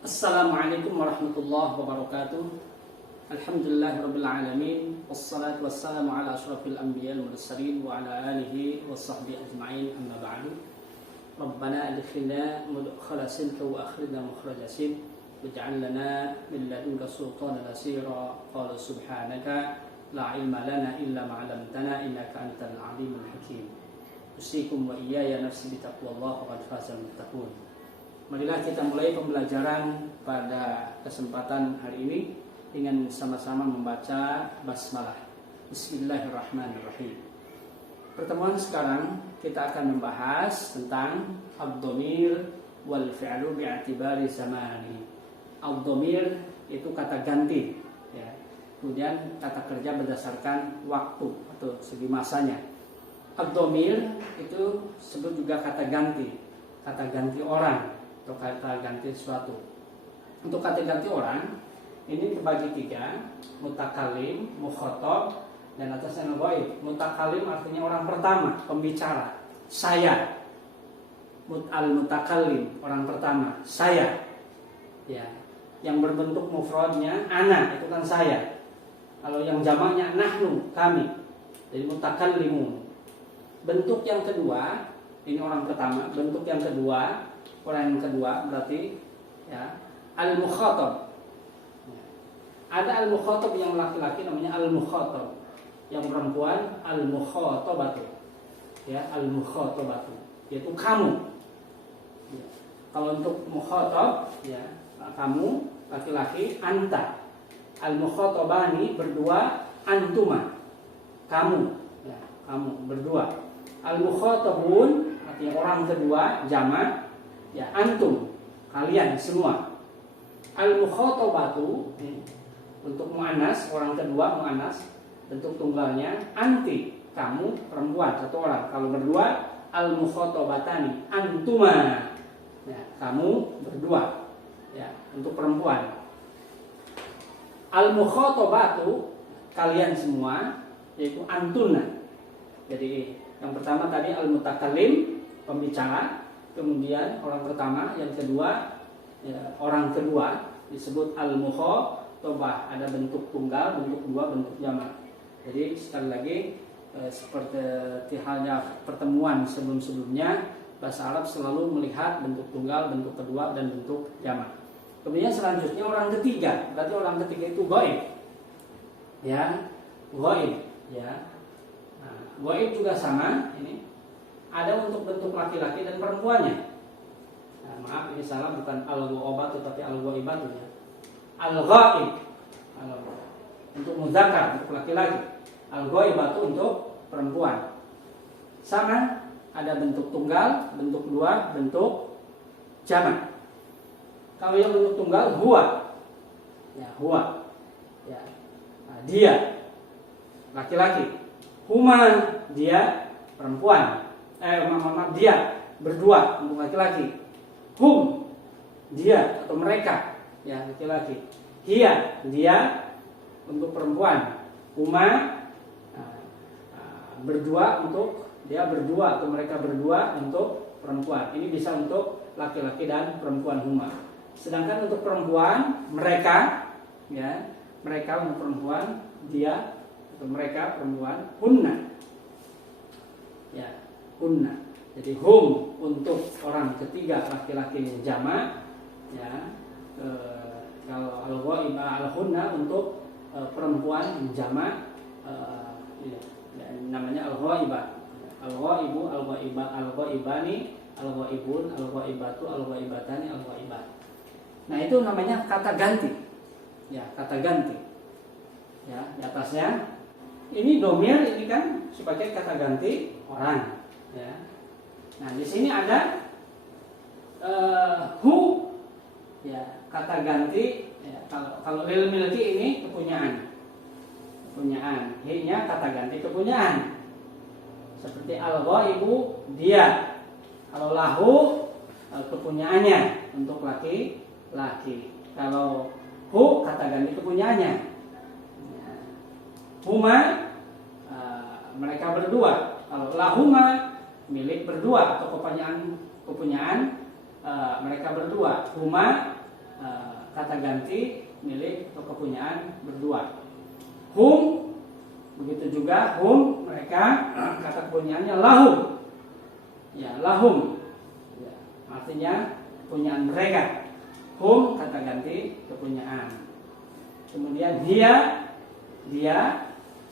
Assalamualaikum warahmatullahi wabarakatuh. Alhamdulillahirabbil alamin wassalatu wassalamu ala asyrafil anbiya'il mursalin wa ala alihi washabbihi ajma'in amma ba'du. Rabbana adkhilna mudkhala sidqin wa akhrijna mukhraja sidq waj'al lana min ladunka sultanan nasira. Qala subhanaka la ilma lana illa ma 'allamtana innaka antal alimul hakim. Usikum wa iyaya nafsi bi taqwallah wa qad fazal muttaqun. Marilah kita mulai pembelajaran pada kesempatan hari ini dengan sama-sama membaca basmalah. Bismillahirrahmanirrahim. Pertemuan sekarang kita akan membahas tentang ad-dhamir wal fi'lu bi'atibari zamani. Ad-dhamir itu kata ganti, ya. Kemudian kata kerja berdasarkan waktu atau segi masanya. Ad-dhamir itu disebut juga kata ganti orang atau kata ganti sesuatu. Untuk kata ganti orang ini terbagi tiga: mutakalim, mukhatab, dan atasnya al-ghaib. Mutakalim artinya orang pertama, pembicara, saya. Al-mutakalim, orang pertama, saya. Ya, yang berbentuk mufradnya ana, itu kan saya. Kalau yang jamaknya nahnu, kami. Jadi mutakallimun. Bentuk yang kedua, ini orang pertama. Bentuk yang kedua, orang yang kedua berarti ya al-mukhatab. Ada al-mukhatab yang laki-laki namanya al-mukhatab. Yang perempuan al-mukhatabatu. Ya, al-mukhatabatu, yaitu kamu. Ya. Kalau untuk mukhatab ya, kamu laki-laki, anta. Al-mukhatabani berdua, antuma. Kamu, ya, kamu berdua. Al-mukhatabun artinya orang kedua, jamak, ya, antum, kalian semua. Al-mukhatabatu untuk muannas, orang kedua muannas, bentuk tunggalnya anti, kamu perempuan satu orang. Kalau berdua al-mukhatabatani, antuma, ya, kamu berdua, ya, untuk perempuan. Al-mukhatabatu, kalian semua, yaitu antuna. Jadi yang pertama tadi al-mutakallim, pembicara. Kemudian orang pertama, yang kedua ya, orang kedua disebut al-mukhatabah. Ada bentuk tunggal, bentuk dua, bentuk jamak. Jadi sekali lagi seperti halnya pertemuan sebelum-sebelumnya, bahasa Arab selalu melihat bentuk tunggal, bentuk kedua, dan bentuk jamak. Kemudian selanjutnya orang ketiga, berarti orang ketiga itu ghaib. Ya, ghaib. Ya, nah, ghaib juga sama. Ini ada untuk bentuk laki-laki dan perempuannya. Nah, maaf ini salah, bukan al-ghaibatu tapi al-ghaibatu ya. Al-ghaib untuk muzakkar, untuk laki-laki. Al-ghaibatu untuk perempuan. Sama, ada bentuk tunggal, bentuk dua, bentuk jamak. Kalau yang bentuk tunggal huwa. Ya, huwa. Ya. Nah, dia laki-laki. Huma, dia perempuan. Dia berdua untuk laki-laki. Hum, dia atau mereka, ya, laki-laki. Hiya, dia untuk perempuan. Huma, berdua untuk dia berdua atau mereka berdua untuk perempuan. Ini bisa untuk laki-laki dan perempuan huma. Sedangkan untuk perempuan mereka, ya, mereka untuk perempuan, dia atau mereka perempuan, hunna. Ya, hunna. Jadi hum untuk orang ketiga laki-laki jamak, ya. Kalau al-ghaibah al-hunna untuk perempuan jamak, ya, namanya al-ghaibah. Al-ghaibu, al-ghaibah, al-ghaibani, al-ghaibun, al-ghaibatu, al-ghaibatani, al-ghaibat. Nah, itu namanya kata ganti. Ya, kata ganti. Ya, di atasnya ini domir, ini kan sebagai kata ganti orang. Ya. Nah, di sini ada hu, ya, kata ganti. Ya, kalau lil milki ini kepunyaan, hi-nya kata ganti kepunyaan. Seperti al-ghaibu, dia. Kalau lahu, kepunyaannya untuk laki-laki. Kalau hu, kata ganti kepunyaannya. Ya. Huma, mereka berdua. Kalau lahuma, milik berdua atau kepunyaan mereka berdua. Huma kata ganti milik atau kepunyaan berdua. Hum, begitu juga hum, mereka, kata kepunyaannya lahum. Ya, lahum. Ya, artinya kepunyaan mereka. Hum, kata ganti kepunyaan. Kemudian dia,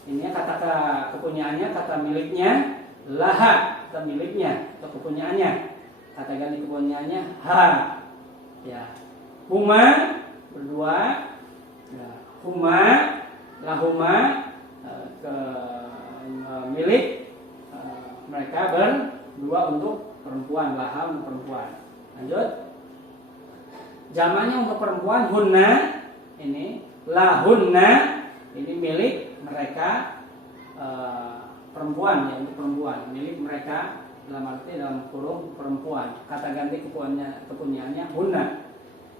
ini kata kepunyaannya, kata miliknya, laha, kata miliknya atau kepunyaannya. Kata ganti kepunyaannya ha. Ya. Huma, berdua. Ya. Huma, lahuma, milik mereka berdua untuk perempuan, laha untuk perempuan. Lanjut. Jamaknya untuk perempuan hunna, ini lahunna, ini milik mereka perempuan, ya, untuk perempuan, milik mereka dalam arti dalam kurung perempuan. Kata ganti kepunyaannya hunna.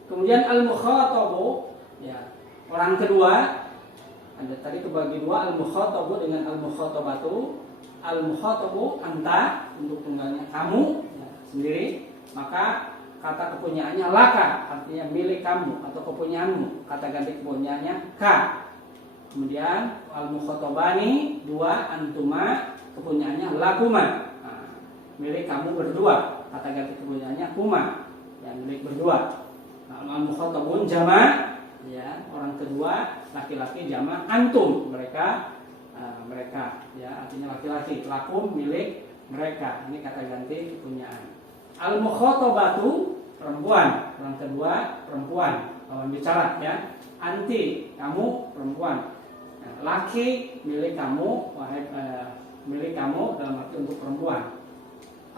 Kemudian al-mukhatabu, ya, orang kedua, ada tadi kebagi dua, al-mukhatabu dengan al-mukhatabatu. Al-mukhatabu anta, untuk tunggalnya kamu, ya, sendiri, maka kata kepunyaannya laka, artinya milik kamu atau kepunyaanmu. Kata ganti kepunyaannya ka. Kemudian al-mukhatabani dua, antuma, kepunyaannya lakuma, milik kamu berdua. Kata ganti kepunyaannya kuma, ya, milik berdua. Al-mukhatabun jama, ya, orang kedua laki-laki, jama antum, mereka, ya, artinya laki-laki. Lakum, milik mereka. Ini kata ganti kepunyaan. Al-mukhatabatu, perempuan, orang kedua perempuan, lawan bicara, ya. Anti, kamu perempuan. Nah, laki, milik kamu, wahai milik kamu dalam arti untuk perempuan.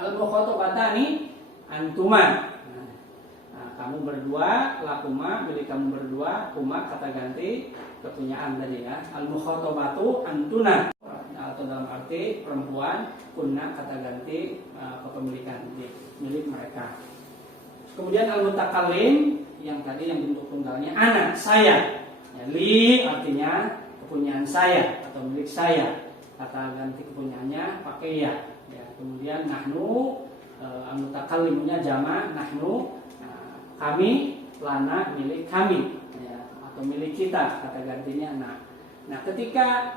Al-mukhatabatani antuma. Nah, kamu berdua, lakuma, milik kamu berdua, kuma kata ganti kepunyaan tadi, ya. Al-mukhatabatu antuna, atau dalam arti perempuan, kunna kata ganti kepemilikan, milik mereka. Kemudian al-mutakallim, yang tadi yang bentuk tunggalnya ana, saya, ya, li artinya kepunyaan saya atau milik saya. Kata ganti kepunyaannya pakai ya. Kemudian nahnu, al-mutakallimnya jama nahnu, kami, lana milik kami, ya, atau milik kita, kata gantinya nah ketika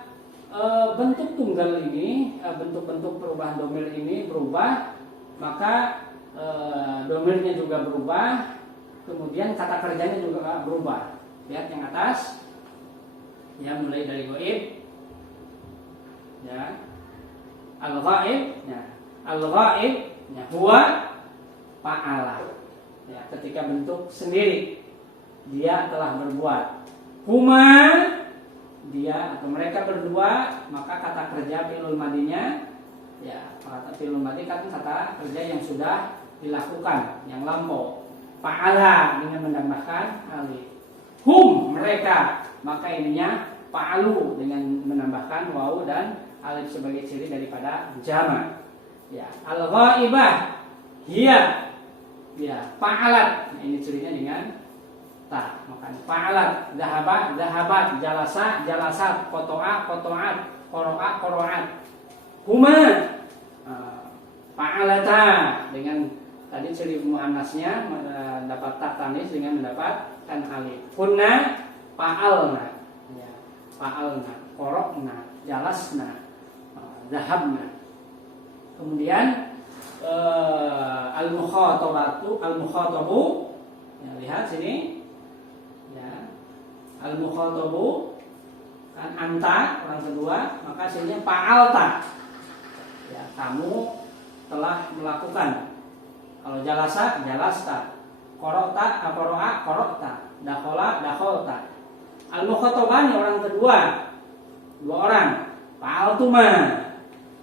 bentuk tunggal ini, bentuk-bentuk perubahan domir ini berubah, maka domirnya juga berubah, kemudian kata kerjanya juga berubah. Lihat yang atas, ya, mulai dari ghaib, ya, al-ghaib, ya, al-ghaib, ya, huwa fa'ala, ya, ketika bentuk sendiri, dia telah berbuat. Huma, dia atau mereka berdua, maka kata kerja fi'il madinya, ya, kata fi'il madi kan kata kerja yang sudah dilakukan, yang lampau. Fa'ala dengan menambahkan alif. Hum, mereka, maka ininya fa'alu dengan menambahkan wawu dan alif sebagai ciri daripada jama. Ya, al-ghaibah, hiya, ya, fa'alat. Nah, ini cirinya dengan ta, maka fa'alat, dhahaba, dhahabat, jalasa, jalasat, qata'a, qata'at, qara'a, qara'at. Huma, fa'alata, dengan tadi ciri muannasnya mendapat ta tanis dengan mendapatkan alif. Kunna, fa'alna, ya, fa'alna, qara'na, jalasna, dhahabna. Kemudian al-mukhatabu, ya, lihat sini, ya, al-mukhatabu kan anta, orang kedua, maka sininya fa'alta, ya, kamu telah melakukan. Kalau jalasa, jalasta, qara'ta, qara'a, qara'ta, dakhala, dakhalta. Al-mukhatabani, orang kedua, dua orang, fa'altuma,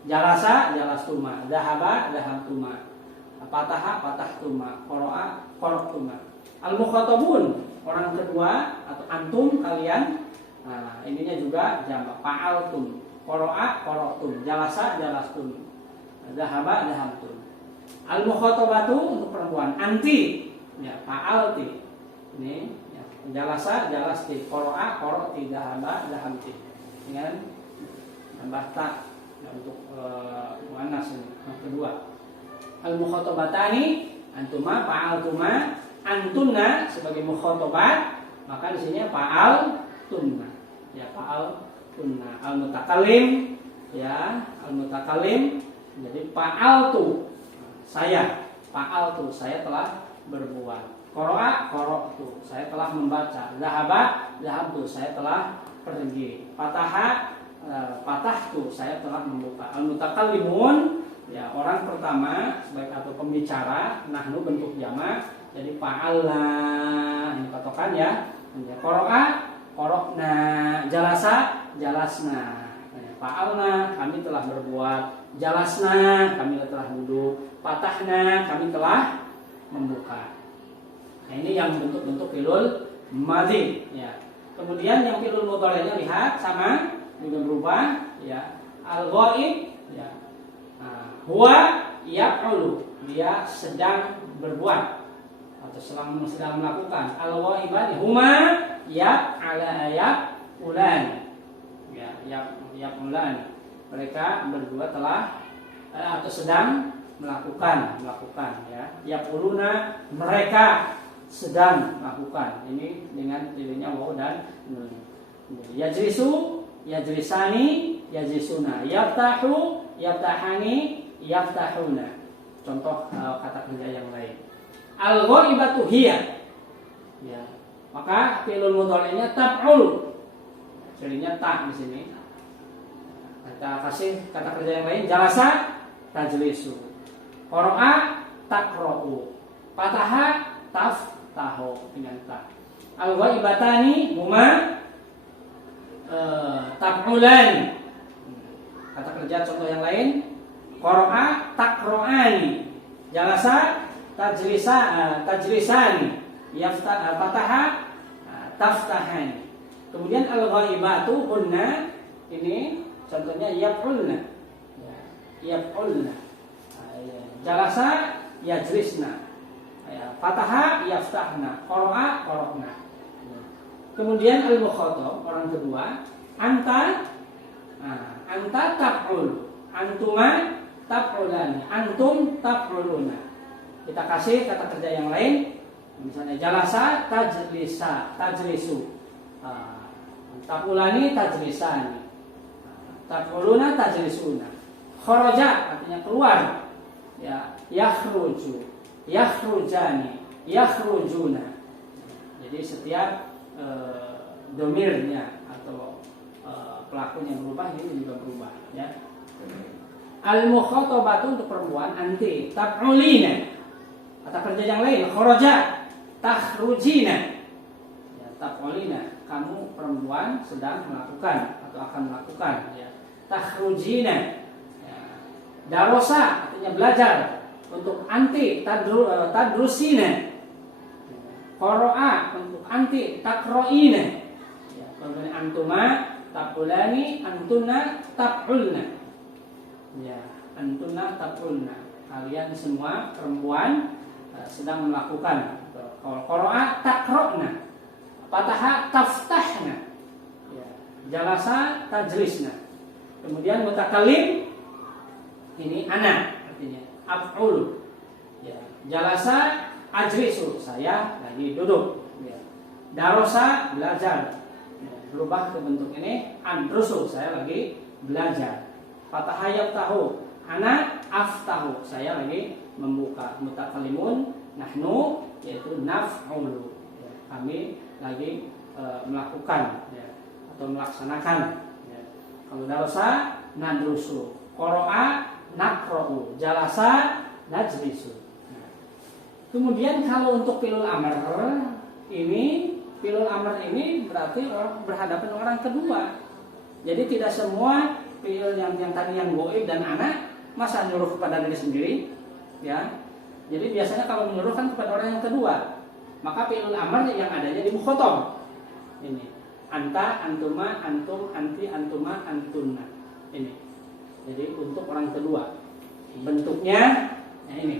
jalasa, jalastuma, dhahaba, dhahabtuma, fataha, fatahtuma, qara'a, qara'tuma. Al-mukhatabun, orang kedua atau antum, kalian. Nah, ininya juga jamak, fa'altum, qara'a, qara'tum, jalasa, jalastum, dhahaba, dhahabtum. Al-mukhatabatu untuk perempuan, anti, ya, fa'alti. Ini, ya, jalasa, jalasti, qara'a, qara'ti, dhahaba, dhahabti. Dengan tambah ta, ya, untuk muannas ini. Yang kedua, al-mukhatabatani antuma, fa'altuma, antunna sebagai mukhotobat, maka di sini fa'al tunna. Ya, fa'al tunna. Al mutakallim, ya, al mutakallim. Jadi fa'al tu, saya. Fa'al tu, saya telah berbuat. Qara'a, qara'tu, saya telah membaca. Zahaba, zahabtu, saya telah pergi. Fataha, fatahtu, saya telah membuka. Al mutakallimun, ya, orang pertama sebagai atau pembicara. Nahnu bentuk jamak, jadi fa'alna, ini patokan ya. Qara'a, qara'na, jalasa, jalasna. Fa'alna, kami telah berbuat. Jalasna, kami telah duduk. Fatahna, kami telah membuka. Nah, ini yang bentuk-bentuk fi'il madhi, ya. Kemudian yang fi'il mudhari'nya lihat sama juga berubah, ya. Al-ghaib, ya. Huwa yaf'ulu, dia sedang berbuat atau sedang melakukan. Al-ghaibani huma yaf'ala yaf'ulan, ya, yaf'ulan. Mereka berdua telah atau sedang melakukan ya. Yaf'uluna, mereka sedang melakukan. Ini dengan fi'ilnya waw dan nun. Yajlisu, yajlisani, yajlisuna. Yaftahu, yaftahani, yaftahuna. Contoh kata kerja yang lain. Al-ghaibatu hiya. Ya. Maka fi'il mudhari'nya taf'ul. Fi'ilnya ta di sini. Kita kasih kata kerja yang lain. Jalasa, tajlisu. Qara'a, taqra'u. Fataha, taftahu dengan ta. Al-ghaibatani huma taf'ulan. Kata kerja contoh yang lain. Qara'a, taqra'ani. Jalasa, tajlisani. Fataha, taftahani. Kemudian al-ghaibatu hunna, ini contohnya yaf'ulna. Yaf'ulna. Jalasa, yajlisna. Fataha, yaftahna. Qara'a, qara'na. Kemudian al-mukhatab, orang kedua, anta, anta taf'ul, antuma taf'ulani, antum taf'uluna. Kita kasih kata kerja yang lain, misalnya jalasa, tajlisu, taf'ulani, tajlisani, taf'uluna, tajlisuna. Kharaja artinya keluar, ya, yakhruju, yakhrujani, yakhrujuna. Jadi setiap domirnya atau pelakunya berubah, ini juga berubah, ya. Al-mukhatabatu untuk perempuan anti taf'ulina. Kata kerja yang lain, kharaja, takhrujina. Ya, taf'ulina, kamu perempuan sedang melakukan atau akan melakukan, ya. Takhrujina. Ya. Darosa artinya belajar. Untuk anti tadrusina. Qara'a untuk anti taqra'ina. Ya, kemudian antuma taf'ulani, antuna taf'ulna. Ya, antuna taf'ulna. Kalian semua perempuan sedang melakukan. Qara'a taqra'na. Fataha taftahna. Ya, jalasa tajlisna. Kemudian mutakallim ini ana artinya af'ul. Ya, jalasa ajlisu, saya lagi duduk. Ya. Darosa, belajar. Ya, berubah ke bentuk ini adrusu, saya lagi belajar. Fataha yaftahu, ana aftahu, saya lagi membuka. Mutakallimun nahnu, yaitu naf'ulu. Ya, kami lagi melakukan, ya, atau melaksanakan. Ya. Kalau darosa nadrusu, qara'a naqra'u, jalasa najlisu. Kemudian kalau untuk fi'il amr ini, fi'il amr ini berarti berhadapan orang kedua. Jadi tidak semua fi'il yang tadi yang goib dan anak masa nyuruh kepada diri sendiri, ya. Jadi biasanya kalau menyuruh kan kepada orang yang kedua. Maka fi'il amr yang adanya di mukhatab. Ini anta, antuma, antum, anti, antuma, antunna. Ini. Jadi untuk orang kedua. Bentuknya ya ini.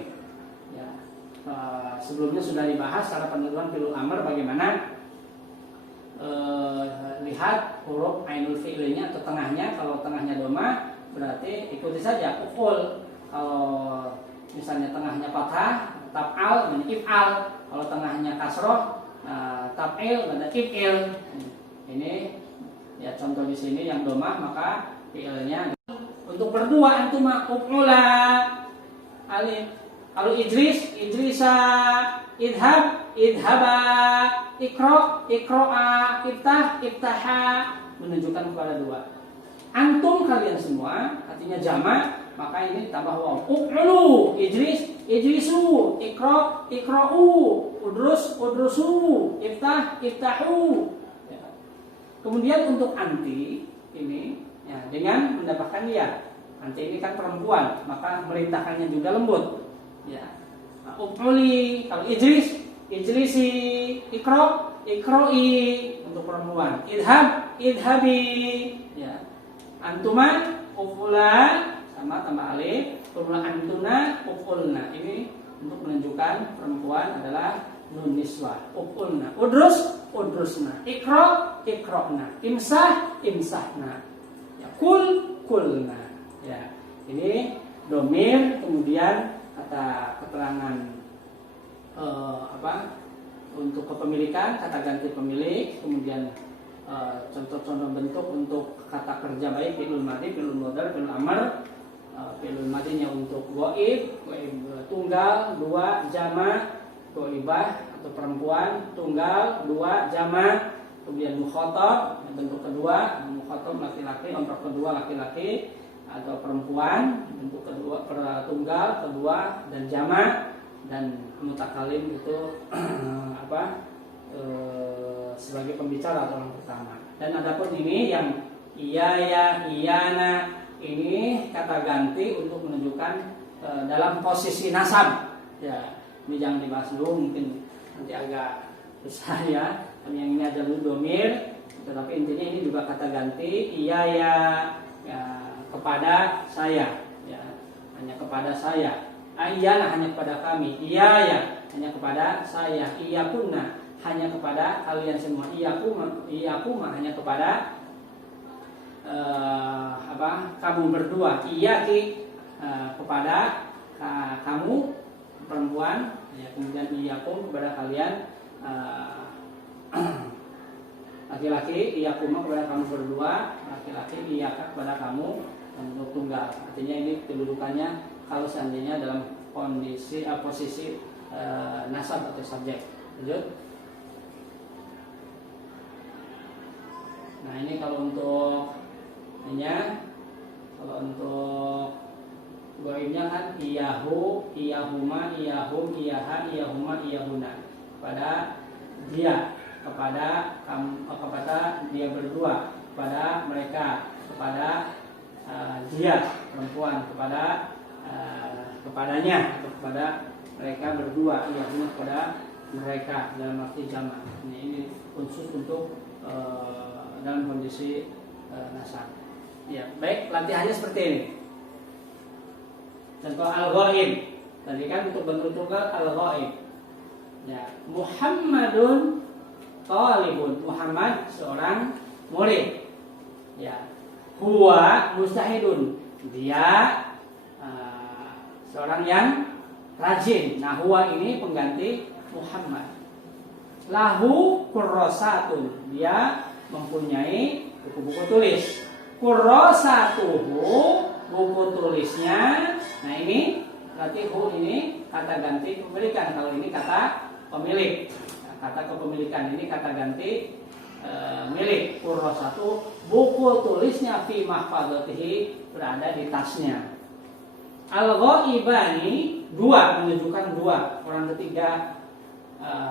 Sebelumnya sudah dibahas secara penuturan fi'il amr bagaimana lihat huruf ainul fi'ilnya atau tengahnya. Kalau tengahnya doma berarti ikuti saja uful. Kalau misalnya tengahnya fathah, taf'al, if'al. Kalau tengahnya kasroh, taf'il ada if'il. Ini ya contoh di sini yang domah, maka fi'ilnya untuk berdua antuma uf'ula alif. Kalau idris, idrisa, idhab, idhaba, ikro, ikro'a, iftah, iftaha, menunjukkan kepada dua. Antum kalian semua, artinya jamak, maka ini tambah waw. Uf'ulu, idris, idrisu, ikro, ikro'u, udrus, udrusu, iftah, iftahu. Ya. Kemudian untuk anti ini ya, dengan mendapatkan ya. Anti ini kan perempuan, maka merintahkannya juga lembut. Ya. Uf'uli, kalau idris, idrisi, ikro, ikro'i untuk perempuan. Idhab, idhabi. Ya. Antuma, uf'ula sama tambah alif, kemudian antuna, uf'ulna. Ini untuk menunjukkan perempuan adalah nun niswah. Uf'ulna. Udrus, udrusna. Ikro, ikro'na. Imsah, imsahna. Ya. Kul, kulna. Ya. Ini domir, kemudian kata keterangan untuk kepemilikan, kata ganti pemilik, kemudian contoh-contoh bentuk untuk kata kerja baik fi'lul madhi, fi'lul mudhari, fi'lul amr. Fi'lul madhinya untuk ghaib, tunggal, dua, jamak, ghaibah atau perempuan, tunggal, dua, jamak. Kemudian mukhatab, bentuk kedua, mukhatab laki-laki, untuk kedua laki-laki atau perempuan, bentuk kedua tunggal, kedua dan jamak, dan mutakalim itu sebagai pembicara atau orang pertama. Dan adapun ini yang iya ya, iyana, ini kata ganti untuk menunjukkan dalam posisi nasab. Ya, ini jangan dibahas dulu, mungkin nanti agak susah ya. Yang ini ada dulu domir, tetapi intinya ini juga kata ganti iya ya, ya kepada saya, ya hanya kepada saya. Iyana hanya kepada kami, iya ya hanya kepada saya, iya kunna hanya kepada kalian semua, iya kuma hanya kepada kamu berdua, iya ki kepada kamu perempuan, ya, kemudian iya kum kepada kalian laki-laki, iya kuma kepada kamu berdua, laki-laki, iya kepada kamu untuk tunggal. Artinya ini kedudukannya kalau seandainya dalam kondisi posisi nasab atau subjek. Lanjut. Nah ini kalau untuk ininya, kalau untuk goibnya kan iyahu, iyahuma, iyahum, iyaha, iyahuma, iyahuna, kepada dia, kepada kamu, kepada dia berdua, kepada mereka, kepada dia perempuan, kepadanya atau kepada mereka berdua, iyahuma kepada mereka dalam arti jamak. Ini khusus untuk dalam kondisi nasab. Ya, baik, latihannya seperti ini. Contoh al-ghaib. Tadi kan untuk bentuk tunggal al-ghaib. Ya, Muhammadun talibun. Muhammad seorang murid. Ya. Huwa mustahidun. Dia seorang yang rajin. Nah, huwa ini pengganti Muhammad. Lahu kurrosatun. Dia mempunyai buku-buku tulis. Kurrosatuhu, buku tulisnya. Nah ini berarti hu ini kata ganti kepemilikan. Kalau ini kata pemilik. Nah, kata kepemilikan ini kata ganti milik. Kurrosatu, buku tulisnya fi mahfadzatihi, berada di tasnya. Al-ghaibani, dua, menunjukkan dua, orang ketiga,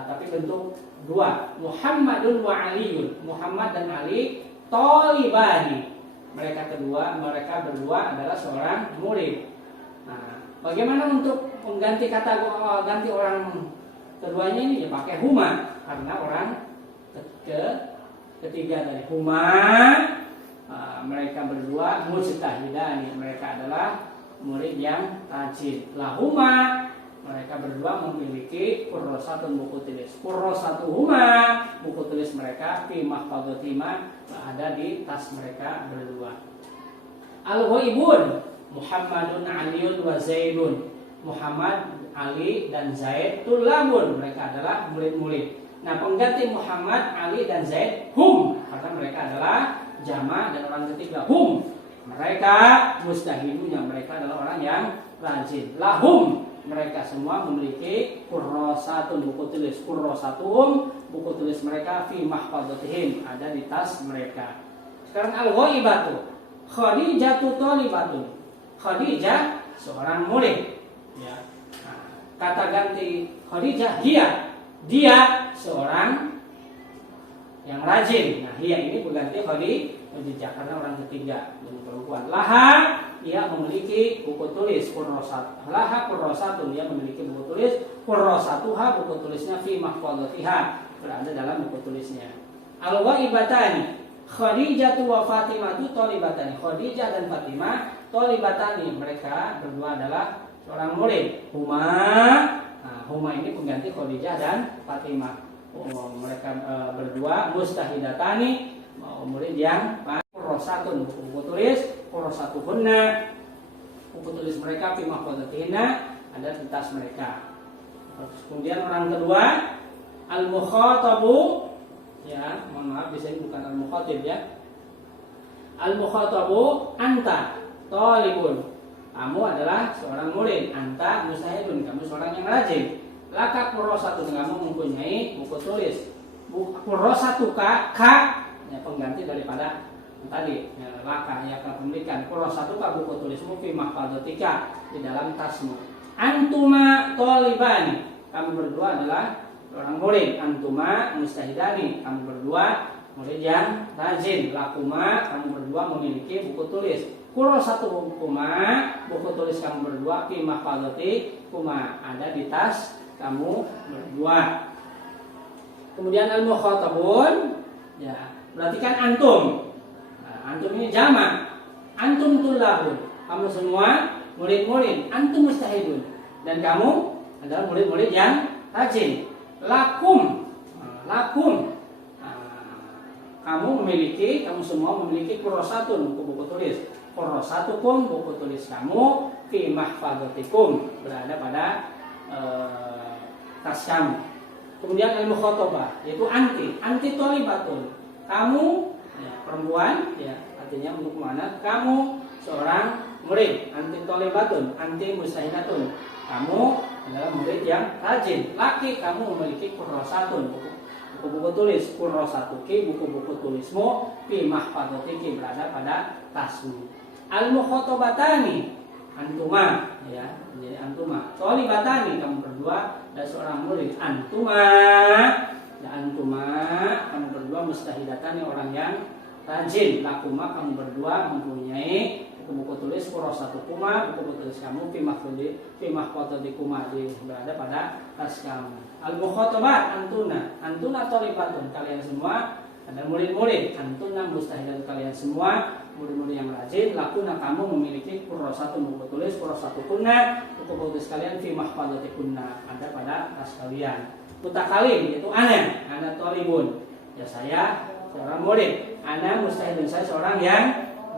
tapi bentuk dua. Muhammadun wa Aliyun, Muhammad dan Ali, talibani, mereka berdua adalah seorang murid. Nah, bagaimana untuk mengganti kata ganti orang keduanya ini? Ya pakai huma, karena orang ketiga dari huma, mereka berdua mujtahidani, mereka adalah murid yang rajin. Lahuma, mereka berdua memiliki kurrosatun, buku tulis. Kurrosatuhuma, buku tulis mereka fi mahfadzatima, ada di tas mereka berdua. Al-ghaibun, Muhammadun, Aliyun wa Zaidun. Muhammad, Ali dan Zaid tulabun, mereka adalah murid-murid. Nah, pengganti Muhammad, Ali dan Zaid hum, karena mereka adalah jama, dan orang ketiga hum, mereka mustahidun, yang mereka adalah orang yang rajin. Lahum, mereka semua memiliki kurrosatun, buku tulis. Kurrosatuhum, buku tulis mereka fi mahfadatihim, ada di tas mereka. Sekarang al-ghaibatu, Khadijatu thalibatun. Khadijah seorang murid. Ya. Nah, kata ganti Khadijah, dia seorang yang rajin. Nah, dia ini berganti Khadijah karena orang ketiga, yang perempuan. Laha, dia memiliki buku tulis. Kurrosat. Laha kurrosatun, dia memiliki buku tulis. Kurrosatuha, buku tulisnya fi mahfadatiha, berada dalam buku tulisnya. Al-ghaibatani, Khadijatu wa Fatimatu thalibatani. Khadijah dan Fatimah thalibatani, mereka berdua adalah seorang murid. Huma ini pengganti Khadijah dan Fatimah. Mereka berdua mustahidatani, murid yang kurrosatun, buku tulis. Kurrosatuhunna, buku tulis mereka fi mahfadatihinna, ada di tas mereka. Kemudian orang kedua al-mukhatabu, ya, mohon maaf, di sini bukan al-mukhatib ya. Al-mukhatabu anta talibun, kamu adalah seorang murid. Anta mustahidun, kamu seorang yang rajin. Laka kurrosatun, kamu mempunyai buku tulis. Kurrosatuka, ya, pengganti daripada tadi, ya, laka, ya, kepemilikan. Kurrosatuka, buku tulismu fi mahfadatika, di dalam tasmu. Antuma talibani, kamu berdua adalah seorang murid. Antuma mustahidani, kamu berdua murid yang rajin. Lakuma, kamu berdua memiliki buku tulis. Kurrosatuhuma, buku tulis kamu berdua fi mahfadatikuma, ada di tas kamu berdua. Kemudian al-mukhatabun, ya, berarti kan antum. Nah, antum ini jamak. Antum tulabun, kamu semua murid-murid. Antum mustahidun, dan kamu adalah murid-murid yang rajin. Lakum, kamu memiliki, kamu semua memiliki kurrosatun, buku-buku tulis. Kurrosatukum, buku tulis kamu fi mahfadatikum, berada pada tas kamu. Kemudian al-mukhatabah, yaitu anti thalibatun, kamu, ya, perempuan, ya, artinya untuk mana? Kamu seorang murid. Anti thalibatun, anti mustahidatun, kamu adalah murid yang rajin. Laki, kamu memiliki kurrosatun, buku-buku tulis. Kurrosatuki, buku-buku tulismu fi mahfadatiki, berada pada tasmu. Al-mukhatabatani antuma, ya, menjadi antuma. Thalibatani, kamu berdua dan seorang murid. Antuma, ya, antuma, kamu berdua mustahidatani, orang yang rajin. Lakuma, kamu berdua mempunyai buku-buku tulis. Kurrosatukuma, buku-buku tulis kamu fi mahfadatikuma, berada pada tas kamu. Al-mukhatabat antuna thalibatun, kalian semua adalah murid-murid. Antuna mustahidatun, kalian semua murid-murid yang rajin. Lakuna, kamu memiliki kurrosatun, buku tulis. Kurrosatukunna, buku tulis kalian fi mahfadatikunna, ada pada tas kalian. Mutakalim, yaitu ana thalibun, ya, saya seorang murid. Ana mustahidun, saya seorang yang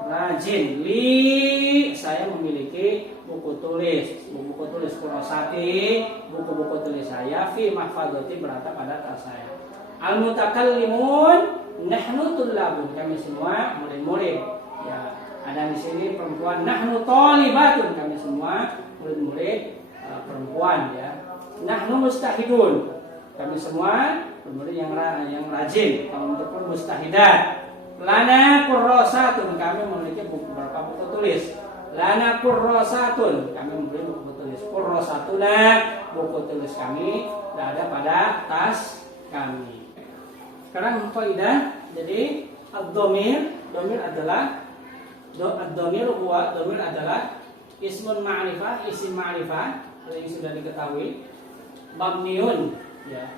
rajin. Li, saya memiliki buku tulis. Buku tulis kurrosati, buku-buku tulis saya fi mahfadati, berada pada tas saya. Al-mutakallimun nahnu tullabun, kami semua murid-murid. Ya, ada di sini perempuan. Nahnu thalibatun, kami semua murid-murid perempuan, ya. Nahnu mustahidun, kami semua murid yang rajin. Kalau untuk mustahidat. Lana kurrosatun, kami memiliki beberapa buku tulis. Lana kurrosatun, kami memiliki buku tulis. Kurrosatuna, buku tulis kami berada pada tas kami. Sekarang faidah. Jadi ad-dhamir adalah domir adalah ismun ma'rifah, isim ma'rifah yang sudah diketahui. Mabniun, ya,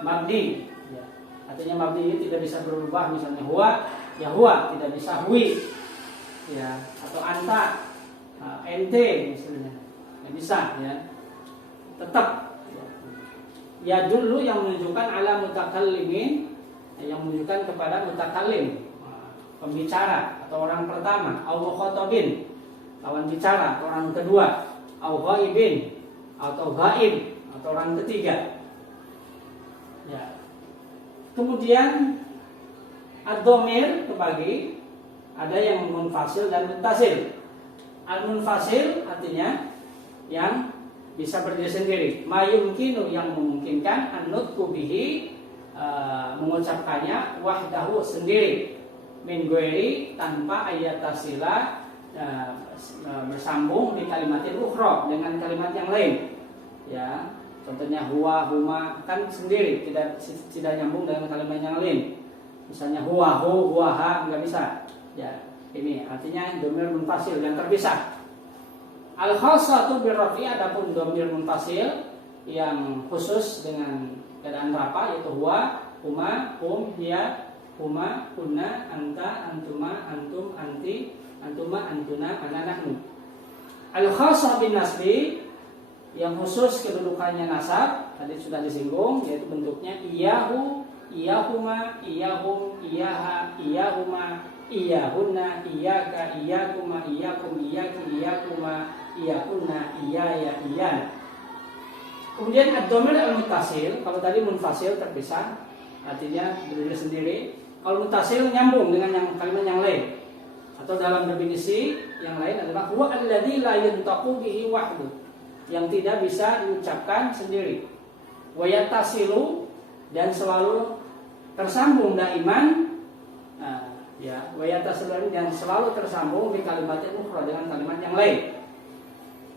mabni, ya. Artinya mabni ini tidak bisa berubah. Misalnya huwa, ya huwa, tidak bisa hui, ya, atau anta, ente, misalnya, tidak bisa, ya, tetap. Ya dulu yang menunjukkan ala mutakallimin, yang menunjukkan kepada mutakallim, pembicara atau orang pertama. Au mukhatabin, lawan bicara, orang kedua. Au ghaibin, atau ghaib atau orang ketiga. Ya. Kemudian ad-dhamir terbagi, ada yang munfasil dan muttasil. Al-munfasil artinya yang bisa berdiri sendiri, ma yumkinu yang memungkinkan an-nutqu bihi, mengucapkannya wahdahu sendiri, min ghairi tanpa ayatasila, bersambung di kalimatin ukhra dengan kalimat yang lain. Ya, contohnya huwa, huma kan sendiri, tidak nyambung dengan kalimat yang lain. Misalnya huwa, hu, huwa, ha, nggak bisa. Ya, ini artinya dhamir munfasil yang terpisah. Al khassatu birrafi, adapun dhamir munfasil yang khusus dengan keadaan rafa, yaitu huwa, huma, hum, hiya, huma, kunna, anta, antuma, antum, anti, antuma, antuna, ana, nahnu. Al khassah bin nasbi, yang khusus kedudukannya nasab, tadi sudah disinggung, yaitu bentuknya iyahu, iyahuma, iyahum, iyaha, iyahuma, iyahunna, iyaka, iyakuma, iyakum, iyaki, iyakuma, iyakunna, iyaya, iyana. Kemudian ad-dhamir al-muttasil, kalau tadi munfasil terpisah, artinya berdiri sendiri. Kalau muttasil nyambung dengan yang kalimat yang lain. Atau dalam definisi yang lain adalah huwa alladzi la yuntaqu bihi wahdu, yang tidak bisa diucapkan sendiri. Wa yattasilu, dan selalu tersambung daiman, ya, wa yattasilu, dan selalu tersambung di kalimat ukhra dengan kalimat yang lain.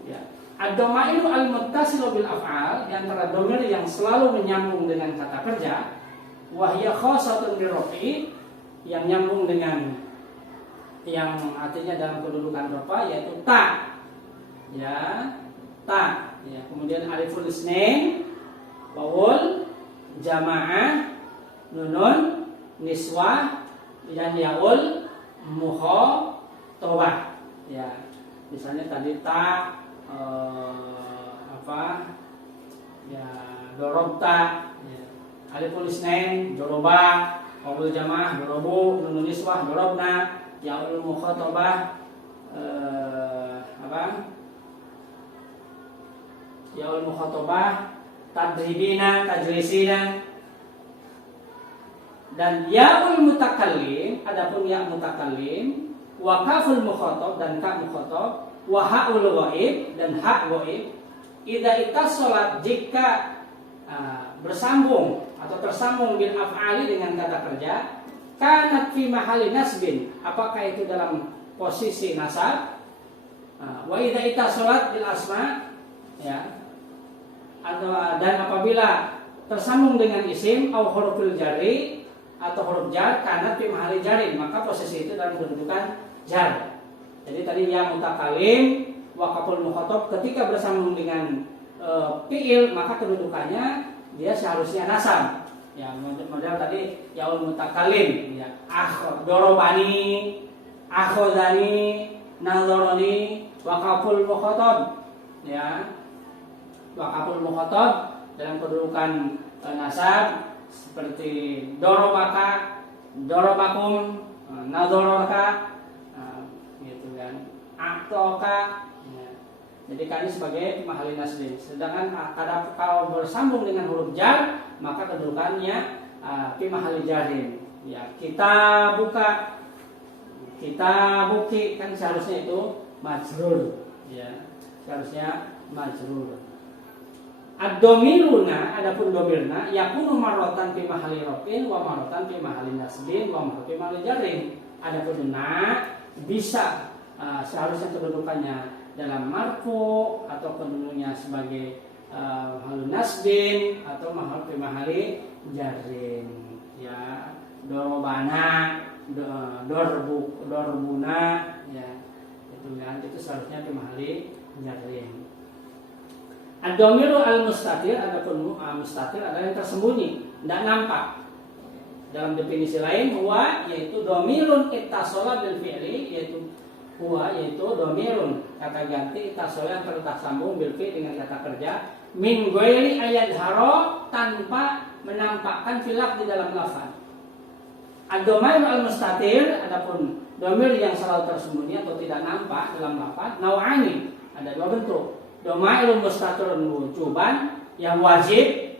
Ya. Ad-dhamairu al-muttasilu bil af'al, yang antara dhamir yang selalu menyambung dengan kata kerja, wa hiya khassatun birrafi, yang nyambung dengan yang artinya dalam kedudukan rafa, yaitu ta. Ya, ta. Ya, kemudian aliful isnain, wawul, jamaah, nunun, niswah, dan yaul, mukhatabah. Ya, misalnya tadi ta, ya, dorobta, ya, aliful isnain, doroba, wawul jamaah, dorobu, nunun niswah, dorobna, yaul mukhatabah, yaul mukhatabah, tadribina, tajlisina. Dan yaul mutakallim, adapun ya mutakallim, wa kaful mukhatab, dan ka mukhatab, wa ha'ul ghaib, dan ha' ghaib, idza ittasalat, jika bersambung atau tersambung bil af'ali dengan kata kerja, kanat fi mahalli nasbin, apakah itu dalam posisi nasab, wa idza ittasalat bil asma, ya, atau dan apabila tersambung dengan isim au hurufil jarri, atau huruf jar, kanat fi mahalli jarin, maka posisi itu dalam kedudukan jar. Jadi tadi yang mutakalim wa kaful mukhatab, ketika bersambung dengan fiil, maka kedudukannya dia seharusnya nasab. Ya, model tadi yaul mutakalim, ya, dorobani, akhodani, nazaroni, wa kaful mukhatab, ya, wa kaful mukhatab dalam kedudukan nasab, seperti dorobaka, dorobakum, nazaraka, gitu kan, aktoka. Ya. Jadi kali sebagai mahalli nasbin. Sedangkan kalau bersambung dengan huruf jar, maka kedudukannya fi mahalli jarin. Ya, kita buka, kita buki, kan seharusnya itu majrur. Ya, seharusnya majrur. Ad-dhamiruna, adapun dhamirna, yakunu marratan fi mahalli rafin wa marratan fi mahalli nasbin wa marratan fi mahalli jarrin. Adapun na bisa seharusnya kedudukannya dalam marfu, atau kedudukannya sebagai mahalli nasbin, atau mahal fi mahalli jarrin. Ya, dorobana, dorbuna, ya, itu kan, itu seharusnya fi mahalli jarrin. Ad-dhamiru al-mustatir, adapun mustatir adalah yang tersembunyi, tidak nampak. Dalam definisi lain, huwa yaitu dhamirun ittasala bil fi'li, yaitu huwa yaitu dhamirun, kata ganti, ittasala yang tersambung bil fi'li dengan kata kerja, min ghairi ayadhara, tanpa menampakkan filaf di dalam lafaz. Ad-dhamiru al-mustatir, adapun dhamir yang selalu tersembunyi atau tidak nampak dalam lafaz, nau'ani, ada dua bentuk. domairun mustatirun wujuban yang wajib,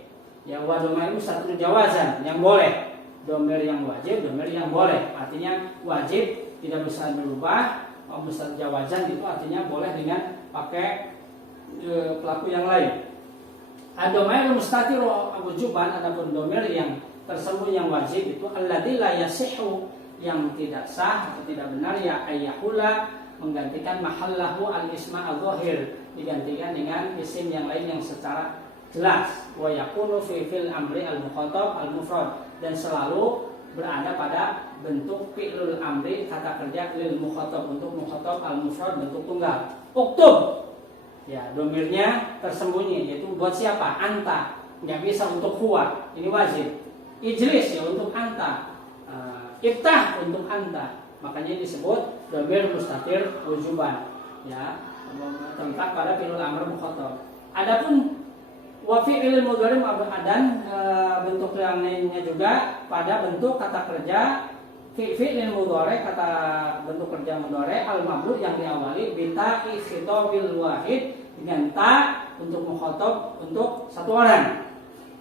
yang wa domairun mustatirun jawazan yang boleh. Domir yang wajib, domir yang boleh. Artinya wajib tidak bisa berubah, mustatir jawazan itu artinya boleh dengan pakai pelaku yang lain. Domairun mustatirun wujuban, adapun domir yang tersebut yang wajib itu alladzi la yasihhu, yang tidak sah atau tidak benar ya ayyahula, menggantikan mahallahu al-isma al-zahir, digantikan dengan isim yang lain yang secara jelas. Wa yakunu fi fil amri al-mukhatab al-mufrad, dan selalu berada pada bentuk fi'lul amri, kata kerja lil mukhatab, untuk mukhatab al-mufrad bentuk tunggal. Uktub, ya domirnya tersembunyi, yaitu buat siapa? Anta, nggak bisa untuk huwa, ini wajib. Ijlis ya untuk anta, iftah untuk anta, makanya disebut domir mustatir wujuban, ya, terletak pada fi'lul amr mukhatab. Adapun wa fi'il mudhari dan bentuk yang lainnya juga pada bentuk kata kerja fi'il mudhari, kata bentuk kerja mudhari al-mabdu yang diawali bita khitabil wahid, dengan ta untuk mukhatab untuk satu orang,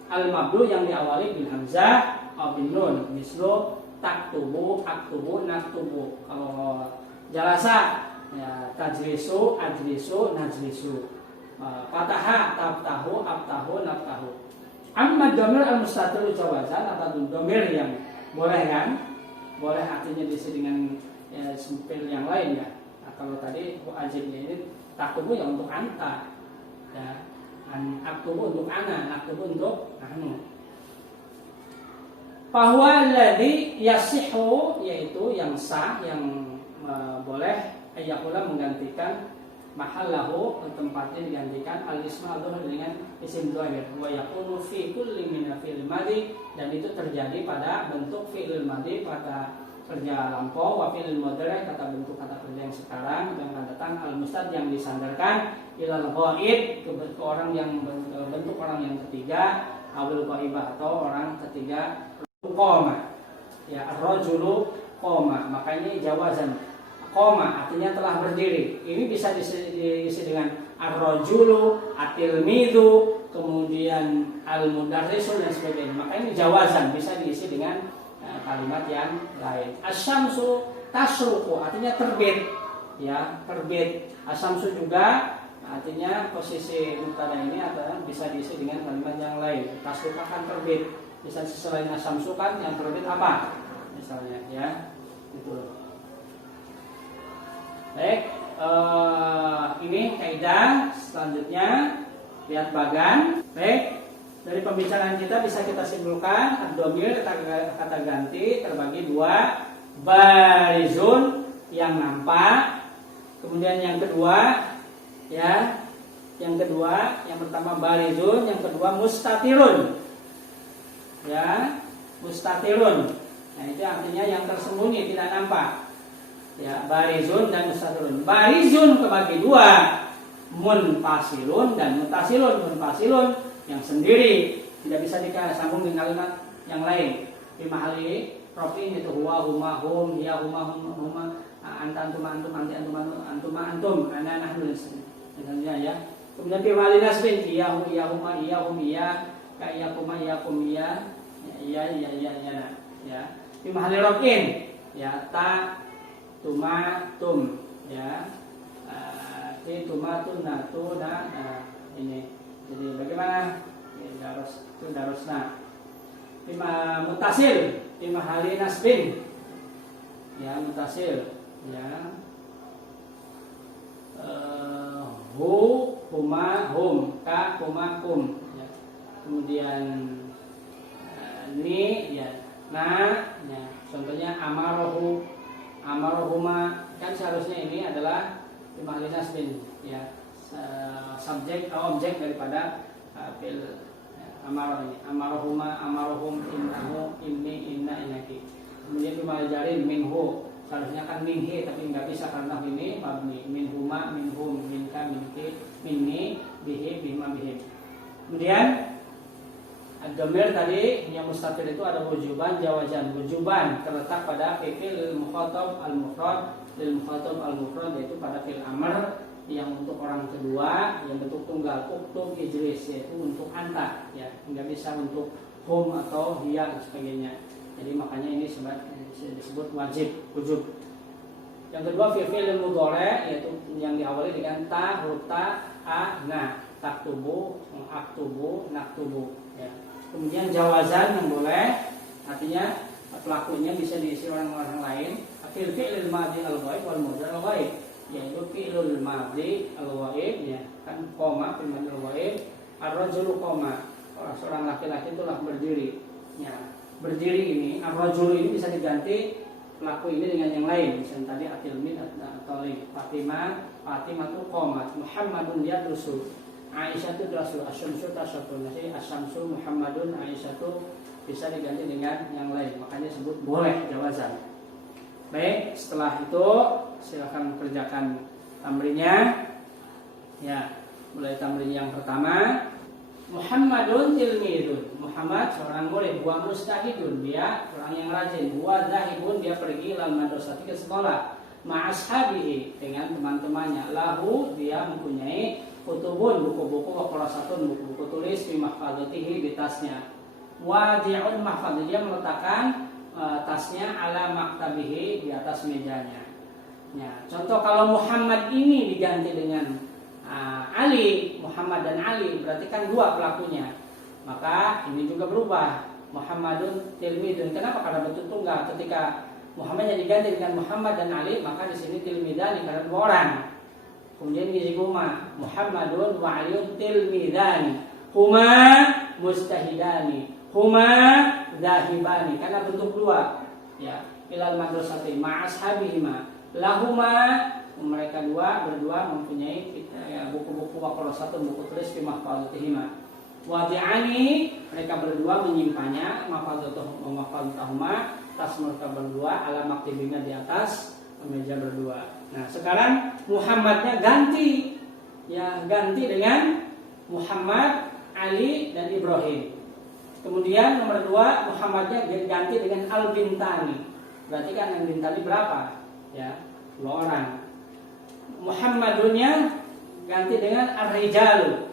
al-mabdu yang diawali bil hamzah atau bin nun, mislu taktubu, aktubu, naktubu. Kalau jalasa ya tajlisu, ajlisu, najlisu. Fataha, tabtahu, abtahu, naftahu. Amma domir al-mustatir jawazan, atau domir yang boleh kan? Boleh artinya diisi dengan sempil yang lain ya. Nah, kalau tadi wajibnya ini taktubu yang untuk anta, ya. Aktubu untuk ana, naktubu untuk anu. Bahwa alladzi yasihhu, yaitu yang sah, yang boleh ayyakula menggantikan mahallahu, tempatnya digantikan al-isma al-dhahir dengan isim dhahir, wa yakunu fi kulli min fi'il madhi, dan itu terjadi pada bentuk fi'il madhi, pada kerja lampau, wa fi'il mudhari, kata bentuk kata kerja yang sekarang yang akan datang, al-mustad yang disandarkan ilal ghaib, ke orang yang bentuk orang yang ketiga, awil ghaibah atau orang ketiga, qoma, ya ar-rajulu qoma, makanya jawazan. Koma artinya telah berdiri. Ini bisa diisi dengan ar-rajulu, at-tilmidhu, kemudian al-mudarrisu dan sebagainya. Maka ini jawazan, bisa diisi dengan kalimat yang lain. Asy-syamsu tasruqu artinya terbit, ya, terbit. Asy-syamsu juga artinya posisi mubtada ini adalah bisa diisi dengan kalimat yang lain. Tasruqu akan terbit. Bisa selain asy-syamsu kan yang terbit apa? Misalnya ya, itu. Baik, ini kaidah. Selanjutnya lihat bagan. Baik, dari pembicaraan kita bisa kita simpulkan ad-dhamir kata ganti terbagi dua, barizun yang nampak, kemudian yang kedua ya, yang pertama barizun, yang kedua mustatirun, ya, mustatirun. Nah itu artinya yang tersembunyi, tidak nampak. Ya, barizun dan mustatirun. Barizun kebagi dua, munfasilun dan mutasilun. Munfasilun yang sendiri, tidak bisa disambung dengan kalimat yang lain. Di mahali rofi itu huwa, huma, hum, hiya, huma, huma, anta, antum, antum, anti, antum, antum, antum, ana, nahnu, misalnya ya. Kemudian di mahali nasbin, hiya, hiya, huma, hiya, hum, hiya, ka, hiya, kuma, hiya, kum, hiya, ya. Di mahali rofin, ya, ta, tuma, tum, ya, ini tuma, tuna, tuna, ini. Jadi bagaimana? Darusna. Lima mutasil, lima hali nasbin, ya, mutasil, ya. Hu, huma, hum, ka, huma, kum, ya. Kemudian ni, ya, na, ya. Contohnya amarohu, amarohuma, kan seharusnya ini adalah lima hali nasbin, ya, subjek atau objek daripada fil amaroh ini. Amarohuma, amarohum, innahu, inni, inna, innaki. Kemudian lima jarin minhu, seharusnya kan minhi, tapi nggak bisa karena ini mabni. Minhuma, minhum, minka, minki, minni, bihi, bihima, bihim. Kemudian ad-dhamir tadi yang mustatir itu ada wujuban, jawazan. Wujuban terletak pada fi'il mukhatab al-mufrad, lil mukhatab al-mufrad, yaitu pada fi'il amr yang untuk orang kedua yang bentuk tunggal, uktub ijlis, yaitu untuk anta, ya, nggak bisa untuk hum atau hiya dan sebagainya. Jadi makanya ini disebut wujub. Yang kedua fi'il mudhari, yaitu yang diawali dengan ta, huruf ta, a, na, taktubu, aktubu, naktubu, ya. Kemudian jawazan yang boleh, artinya pelakunya bisa diisi orang-orang lain. Fi'il madhi al-ghaib wal mudhari al-ghaib, yaitu fi'il madhi al-ghaib, ya, kan koma fi'il madhi al-ghaib, ar-rajulu koma, seorang laki-laki telah berdiri, ya. Berdiri ini, ar-rajulu ini bisa diganti pelaku ini dengan yang lain. Misalnya tadi atilmin atau Fatimah itu koma, Muhammadun yadrusu, Aisyah itu drasul, asyamsu tasyatul, jadi asyamsu Muhammadun, Aisyah itu bisa diganti dengan yang lain, makanya disebut boleh jawazan. Baik, setelah itu silakan kerjakan tamrinnya. Ya, mulai tamrin yang pertama. Muhammadun tilmidun, Muhammad seorang murid, wa mustahidun, dia orang yang rajin, wa zahibun, dia pergi ilal madrasah, ke sekolah, ma'ashabihi, dengan teman-temannya, lahu, dia mempunyai kutubun, buku-buku, wa qurasatun, buku-buku tulis, fi mahfadzatihi, di tasnya, wadi'un mahfadz, dia meletakkan tasnya ala maktabihi, di atas mejanya. Ya, contoh kalau Muhammad ini diganti dengan Ali, Muhammad dan Ali, berarti kan dua pelakunya. Maka ini juga berubah. Muhammadun tilmidun. Kenapa? Karena bentuk tunggal. Ketika Muhammadnya diganti dengan Muhammad dan Ali, maka di sini tilmidani karena dua orang. Kemudian gizi huma, Muhammadun wa Aliun tilmidani. Huma mustahidani. Huma zahibani. Karena bentuk dua. Ya, ilal madrasati ma'ashabihima. Lahuma, mereka berdua mempunyai buku-buku waqarasatun, buku tulis fi mahfadzatihima. Wadi'ani, mereka berdua menyimpannya, mahfadzatahuma, tas mereka berdua, ala maktibina, di atas meja berdua. Nah, sekarang Muhammadnya ganti, ya, ganti dengan Muhammad, Ali dan Ibrahim. Kemudian nomor 2 Muhammadnya ganti dengan Al-Bintani. Berarti kan yang Bintani berapa? Ya, 2 orang. Muhammadunnya ganti dengan Ar-Rijalu.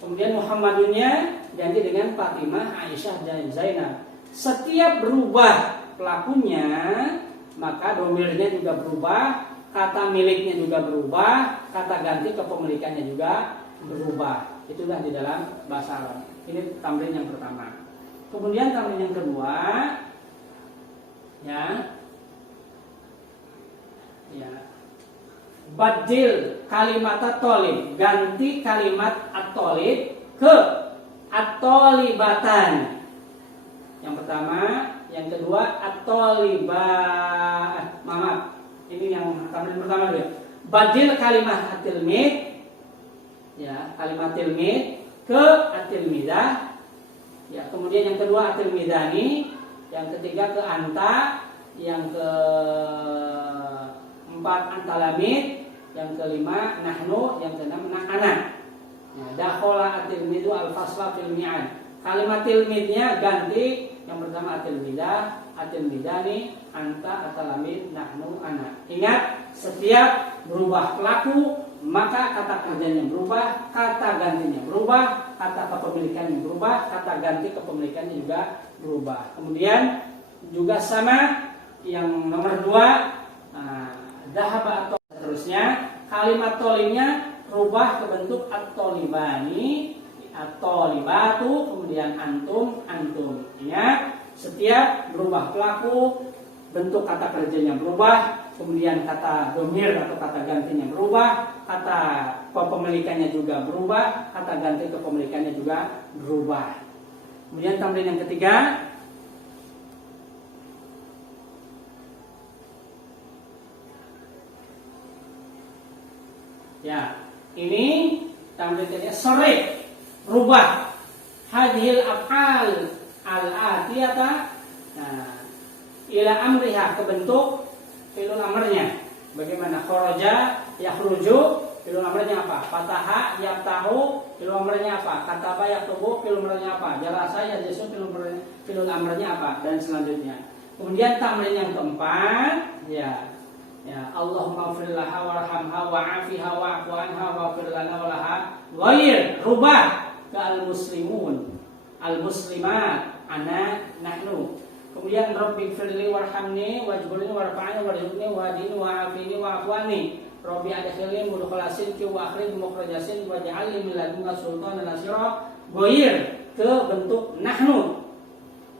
Kemudian Muhammadunnya ganti dengan Fatimah, Aisyah dan Zainab. Setiap berubah pelakunya, maka domirnya juga berubah, kata miliknya juga berubah, kata ganti kepemilikannya juga berubah. Itulah di dalam bahasa Arab. Ini tamrin yang pertama. Kemudian tamrin yang kedua, ya. Badil kalimat at-tolib, ganti kalimat at-tolib ke at-tolibatan. Yang pertama, yang kedua at-tolibah. Maaf, ini yang tamrin pertama dulu ya. Badil kalimat at-tilmid, ya, kalimat tilmid ke at-tilmidah. Ya, kemudian yang kedua at-tilmidani, yang ketiga ke anta, yang keempat antalamid, yang kelima nahnu, yang keenam ana. Ya, dakhala at-tilmidu al-fasla fil mi'ad. Kalimat tilmidnya ganti, yang pertama at-tilmidah, at-tilmidani, anta, at-talamid, nahnu, ana. Ingat, setiap berubah pelaku, maka kata kerjanya berubah, kata gantinya berubah, kata kepemilikannya berubah, kata ganti kepemilikannya juga berubah. Kemudian juga sama yang nomor 2, dhahaba atau seterusnya, kalimat tolibnya rubah ke bentuk at-tolibani, at-tolibatu, kemudian antum, antum. Ingat, setiap berubah pelaku, bentuk kata kerjanya berubah, kemudian kata domir atau kata gantinya berubah, kata kepemilikannya juga berubah, kata ganti kepemilikannya juga berubah. Kemudian tamrin yang ketiga, ya, ini tamrinnya sore, rubah hadhil af'al al-atiyata, nah, ila amriha, ke bentuk fi'il amrnya. Bagaimana? Kharaja yakhruju, fi'il amrnya apa? Fataha yaftahu, fi'il amrnya apa? Kataba yaktubu, fi'il amrnya apa? Jalasa yajlisu, fi'il amrnya apa? Dan selanjutnya. Kemudian tamrin yang keempat, ya, Ya, Allahumma ighfir laha warhamha wa'afiha wa'fu anha waghfir lana wa laha. Ghair, rubah ke al-muslimun, al-muslimat, ana, nahnu. Kemudian Rabbi ighfirli warhamni wajburni warfa'ni warzuqni wahdini wa'afini wa'fu anni. Rabbi adkhilni mudkhala sidqi wa akhrij mukhraja sidqi waj'al li min ladunka sultanan nasira. Ghair ke bentuk nahnu.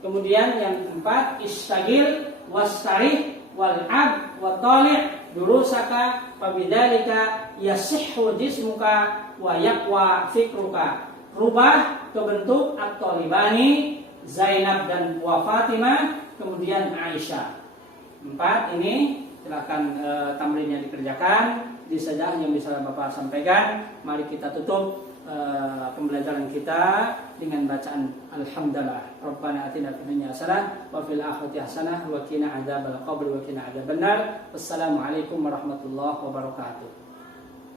Kemudian yang keempat istagil wastarih wal ab wa tali' durusaka fabidzalika yasihhu jismuka wa yaqwa fikruka. Rubah ke bentuk at-talibani, Zainab dan Wa Fatimah, kemudian Aisyah. 4 ini silakan tamrinnya dikerjakan. Ini saja yang bisa Bapak sampaikan. Mari kita tutup pembelajaran kita dengan bacaan alhamdulillah. Rabbana atina fid dunya hasanah wa fil akhirati hasanah wa qina adzabal qabr wa qina adzabannar. Wassalamualaikum warahmatullahi wabarakatuh.